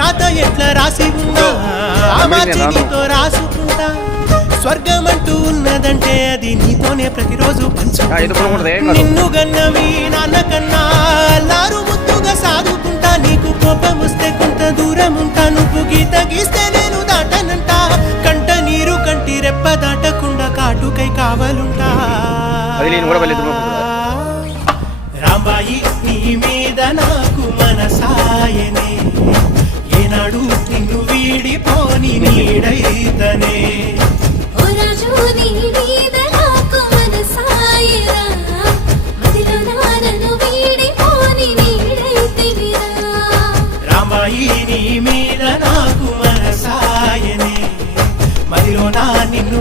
రాత ఎట్లా రాసి ఉన్నా నీతో రాసుకుంటా స్వర్గమంటూ ఉన్నదంటే అది నీతోనే ప్రతిరోజు నిన్ను గన్నవి నాన్న కన్నా లారు ముద్దుగా సాదుకుంటా నీకు కోపం వస్తే కొంత దూరం ఉంటా నువ్వు గీత గీస్తే నేను దాటనంటా కంట నీరు కంటి రెప్ప దాటకుండా కాటుకై కావాలుంటా రాంబాయి నీ మీద నాకు మనసాయనే ఏనాడు నిన్ను వీడిపోని నీడైతనే రాంబాయి నీ మీద నాకు మనసాయనే మదిలో నా నిన్ను